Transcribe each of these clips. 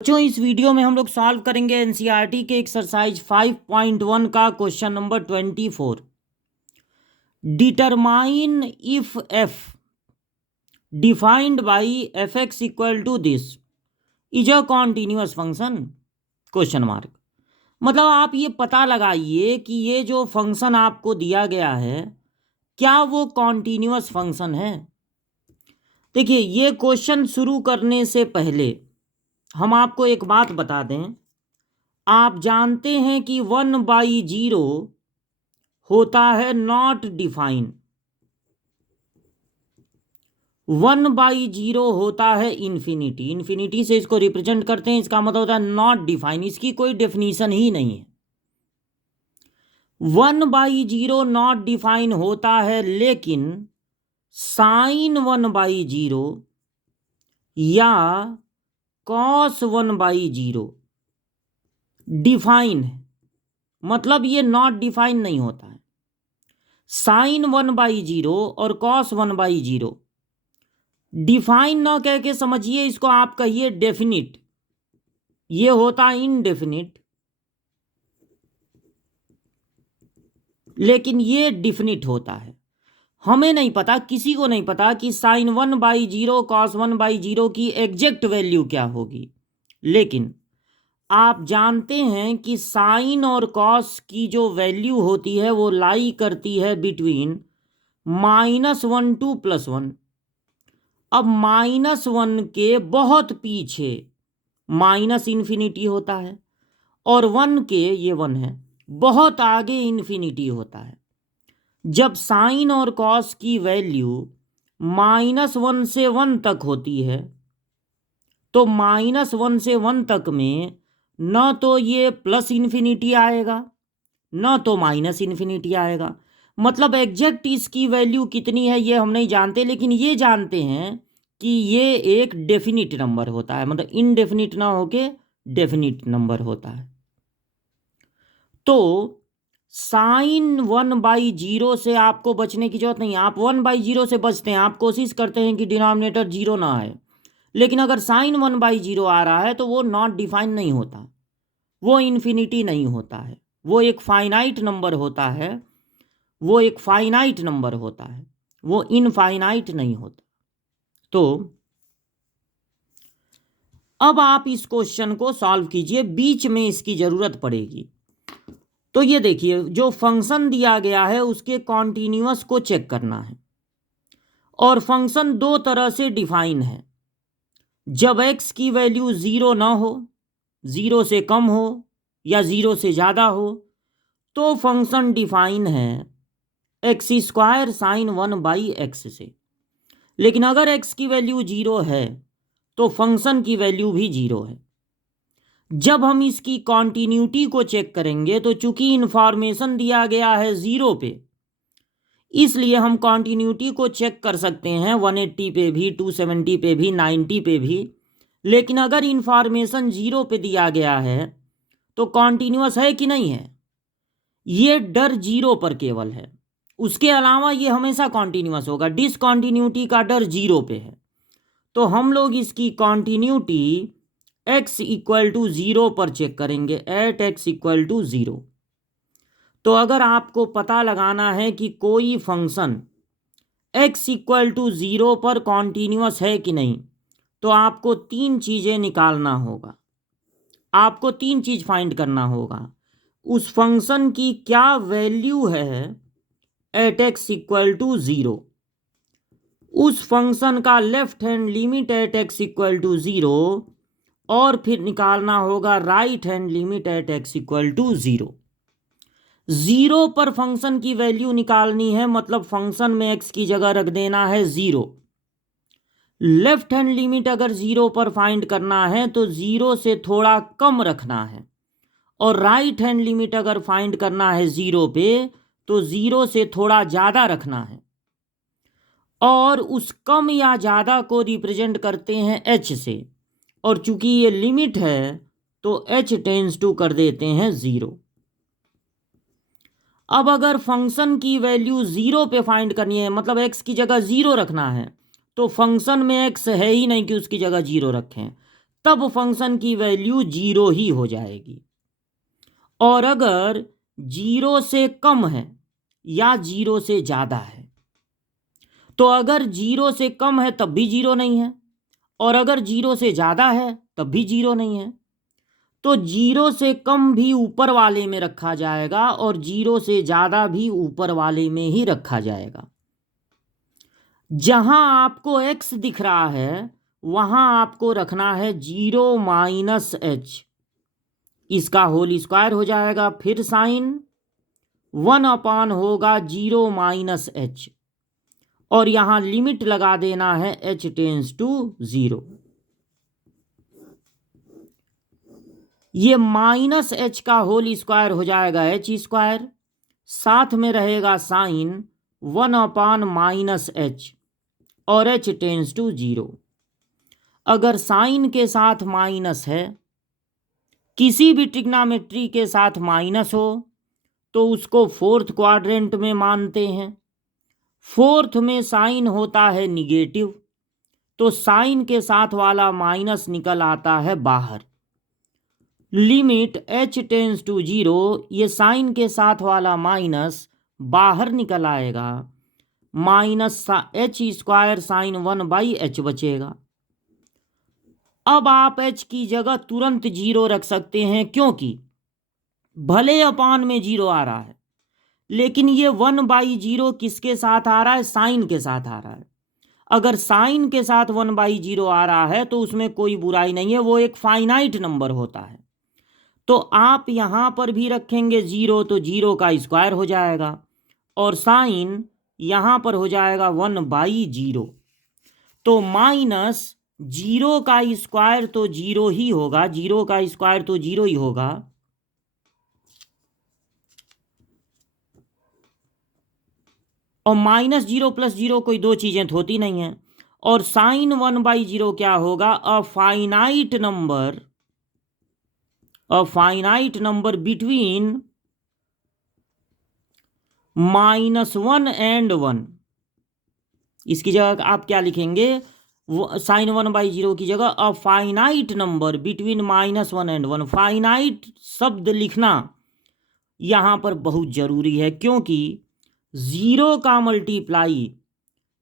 बच्चों इस वीडियो में हम लोग सॉल्व करेंगे एनसीईआरटी के एक्सरसाइज 5.1 का question number 24। Determine if F defined by F X equal to this is a continuous function question mark. मतलब आप ये पता लगाइए कि ये जो फंक्शन आपको दिया गया है क्या वो कॉन्टिन्यूअस फंक्शन है। देखिए ये क्वेश्चन शुरू करने से पहले हम आपको एक बात बता दें। आप जानते हैं कि 1/0 होता है नॉट डिफाइन, 1/0 होता है इन्फिनिटी। इन्फिनिटी से इसको रिप्रेजेंट करते हैं, इसका मतलब होता है नॉट डिफाइन, इसकी कोई डेफिनेशन ही नहीं है। 1/0 नॉट डिफाइन होता है, लेकिन साइन 1/0 या कॉस 1/0 डिफाइन है। मतलब ये नॉट डिफाइन नहीं होता है। साइन 1/0 और कॉस 1/0 डिफाइन ना कह के समझिए, इसको आप कहिए डेफिनिट। ये होता है इनडेफिनिट, लेकिन ये डिफिनिट होता है। हमें नहीं पता, किसी को नहीं पता कि साइन 1/0 कॉस 1/0 की एग्जैक्ट वैल्यू क्या होगी, लेकिन आप जानते हैं कि साइन और कॉस की जो वैल्यू होती है वो लाई करती है बिटवीन -1 टू +1। अब -1 के बहुत पीछे माइनस इन्फिनिटी होता है, और 1 के, ये 1 है, बहुत आगे इन्फिनिटी होता है। जब साइन और कॉस की वैल्यू -1 से 1 तक होती है, तो -1 से 1 तक में न तो ये प्लस इन्फिनिटी आएगा न तो माइनस इन्फिनिटी आएगा। मतलब एग्जैक्ट इसकी वैल्यू कितनी है ये हम नहीं जानते, लेकिन ये जानते हैं कि ये एक डेफिनिट नंबर होता है, मतलब इनडेफिनिट ना होके डेफिनिट नंबर होता है। तो साइन 1/0 से आपको बचने की जरूरत नहीं, आप 1/0 से बचते हैं, आप कोशिश करते हैं कि डिनोमिनेटर 0 ना आए। लेकिन अगर साइन 1/0 आ रहा है तो वो नॉट डिफाइन नहीं होता, वो इन्फिनिटी नहीं होता है, वो एक फाइनाइट नंबर होता है, वो एक फाइनाइट नंबर होता है, वो इनफाइनाइट नहीं होता। तो अब आप इस क्वेश्चन को सॉल्व कीजिए, बीच में इसकी जरूरत पड़ेगी। तो ये देखिए, जो फंक्शन दिया गया है उसके कॉन्टिन्यूअस को चेक करना है, और फंक्शन दो तरह से डिफाइन है। जब x की वैल्यू 0 ना हो, 0 से कम हो या 0 से ज़्यादा हो, तो फंक्शन डिफाइन है x² साइन 1/x से। लेकिन अगर x की वैल्यू 0 है तो फंक्शन की वैल्यू भी 0 है। जब हम इसकी कॉन्टिन्यूटी को चेक करेंगे तो चूंकि इंफॉर्मेशन दिया गया है 0 पे, इसलिए हम कॉन्टिन्यूटी को चेक कर सकते हैं 180 पे भी, 270 पे भी, 90 पे भी। लेकिन अगर इंफॉर्मेशन 0 पे दिया गया है तो कॉन्टिन्यूअस है कि नहीं है, ये डर 0 पर केवल है, उसके अलावा ये हमेशा कॉन्टिन्यूअस होगा। डिसकॉन्टिन्यूटी का डर 0 पे है। तो हम लोग इसकी कॉन्टिन्यूटी x=0 पर चेक करेंगे, एट x=0। तो अगर आपको पता लगाना है कि कोई फंक्शन x=0 पर कॉन्टिन्यूअस है कि नहीं, तो आपको तीन चीज़ें निकालना होगा, आपको तीन चीज़ फाइंड करना होगा। उस फंक्शन की क्या वैल्यू है एट x=0, उस फंक्शन का left hand limit eight x=0, और फिर निकालना होगा right hand limit eight x=0। 0 पर फंक्शन की वैल्यू निकालनी है, मतलब फंक्शन में x की जगह रख देना है 0। लेफ्ट हैंड लिमिट अगर 0 पर फाइंड करना है तो 0 से थोड़ा कम रखना है, और राइट हैंड लिमिट अगर फाइंड करना है 0 पे तो 0 से थोड़ा ज़्यादा रखना है, और उस कम या ज़्यादा को रिप्रेजेंट करते हैं h से, और चूंकि ये लिमिट है तो h टेंस टू कर देते हैं 0। अब अगर फंक्शन की वैल्यू 0 पे फाइंड करनी है, मतलब x की जगह 0 रखना है, तो फंक्शन में x है ही नहीं कि उसकी जगह 0 रखें, तब फंक्शन की वैल्यू 0 ही हो जाएगी। और अगर 0 से कम है या 0 से ज़्यादा है, तो अगर 0 से कम है तब भी 0 नहीं है, और अगर 0 से ज़्यादा है तब भी 0 नहीं है। तो 0 से कम भी ऊपर वाले में रखा जाएगा और 0 से ज़्यादा भी ऊपर वाले में ही रखा जाएगा। जहां आपको x दिख रहा है वहां आपको रखना है 0 माइनस h, इसका होल स्क्वायर हो जाएगा, फिर साइन 1 होगा 0 माइनस h, और यहां लिमिट लगा देना है h टेंस टू 0। ये माइनस h का होल स्क्वायर हो जाएगा h स्क्वायर, साथ में रहेगा साइन 1 माइनस h और h टेंस टू 0। अगर साइन के साथ माइनस है, किसी भी ट्रिग्नोमेट्री के साथ माइनस हो, तो उसको फोर्थ क्वाड्रेंट में मानते हैं। फोर्थ में साइन होता है निगेटिव, तो साइन के साथ वाला माइनस निकल आता है बाहर। लिमिट h टेंस टू 0, ये साइन के साथ वाला माइनस बाहर निकल आएगा, minus h square sine 1/h बचेगा। अब आप h की जगह तुरंत 0 रख सकते हैं, क्योंकि भले अपान में 0 आ रहा है, लेकिन ये 1/0 किसके साथ आ रहा है? साइन के साथ आ रहा है। अगर साइन के साथ 1/0 आ रहा है तो उसमें कोई बुराई नहीं है, वो एक फाइनाइट नंबर होता है। तो आप यहां पर भी रखेंगे 0, तो 0 का स्क्वायर हो जाएगा, और साइन यहां पर हो जाएगा 1/0। तो माइनस 0 का स्क्वायर तो 0 ही होगा, 0 का स्क्वायर तो 0 ही होगा, और माइनस 0 प्लस 0 कोई दो चीजें तो होती नहीं है। और साइन 1/0 क्या होगा? A finite number between -1 and 1। इसकी जगह आप क्या लिखेंगे? साइन 1/0 की जगह a finite number between -1 and 1। Finite शब्द लिखना यहां पर बहुत जरूरी है, क्योंकि 0 का मल्टीप्लाई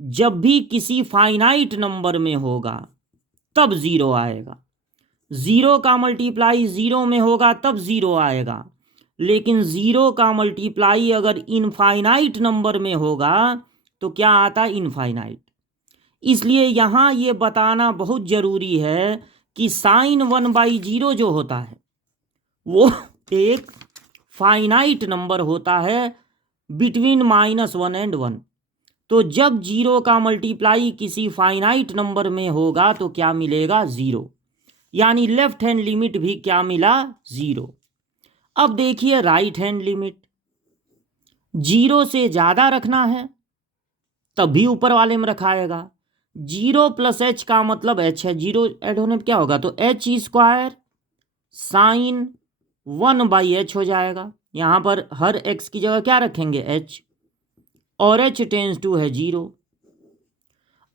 जब भी किसी फाइनाइट नंबर में होगा तब 0 आएगा। 0 का मल्टीप्लाई 0 में होगा तब 0 आएगा, लेकिन 0 का मल्टीप्लाई अगर इनफाइनाइट नंबर में होगा तो क्या आता है? इनफाइनाइट। इसलिए यहां ये बताना बहुत जरूरी है कि साइन 1/0 जो होता है वो एक फाइनाइट नंबर होता है बिटवीन -1 and 1। तो जब 0 का मल्टीप्लाई किसी फाइनाइट नंबर में होगा तो क्या मिलेगा? 0। यानी लेफ्ट हैंड लिमिट भी क्या मिला? 0। अब देखिए राइट हैंड लिमिट, 0 से ज़्यादा रखना है तब भी ऊपर वाले में रखाएगा। 0 प्लस h का मतलब h है, 0 ऐड होने पर क्या होगा? तो h स्क्वायर साइन 1/h हो जाएगा। यहाँ पर हर x की जगह क्या रखेंगे? h, और h टेंस टू है 0।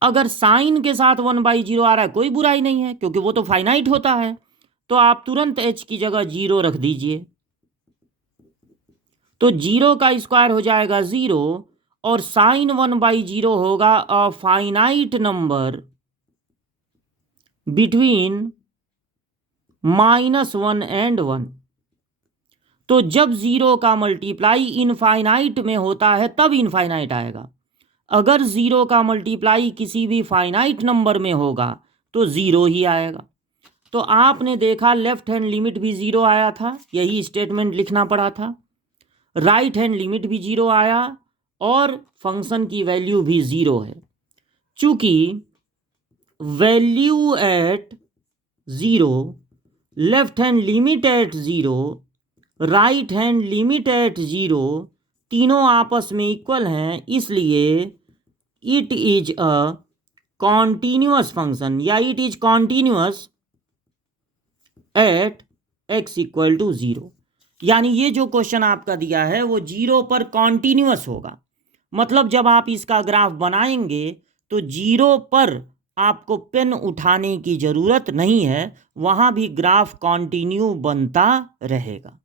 अगर साइन के साथ 1/0 आ रहा है कोई बुराई नहीं है, क्योंकि वो तो फाइनाइट होता है, तो आप तुरंत h की जगह 0 रख दीजिए। तो 0 का स्क्वायर हो जाएगा 0, और साइन 1/0 होगा a finite number between -1 and 1। तो जब 0 का मल्टीप्लाई इनफाइनाइट में होता है तब इनफाइनाइट आएगा। अगर 0 का मल्टीप्लाई किसी भी फाइनाइट नंबर में होगा तो 0 ही आएगा। तो आपने देखा लेफ्ट हैंड लिमिट भी 0 आया था, यही स्टेटमेंट लिखना पड़ा था। राइट हैंड लिमिट भी 0 आया और फंक्शन की वैल्यू भी 0 है। चूंकि value at 0, left hand limit at 0, right hand limit at 0 तीनों आपस में इक्वल हैं, इसलिए it is a continuous function, या it is continuous at x equal to 0। यानी ये जो क्वेश्चन आपका दिया है वो 0 पर कॉन्टिन्यूअस होगा। मतलब जब आप इसका ग्राफ बनाएंगे तो 0 पर आपको पेन उठाने की ज़रूरत नहीं है, वहाँ भी ग्राफ कॉन्टिन्यू बनता रहेगा।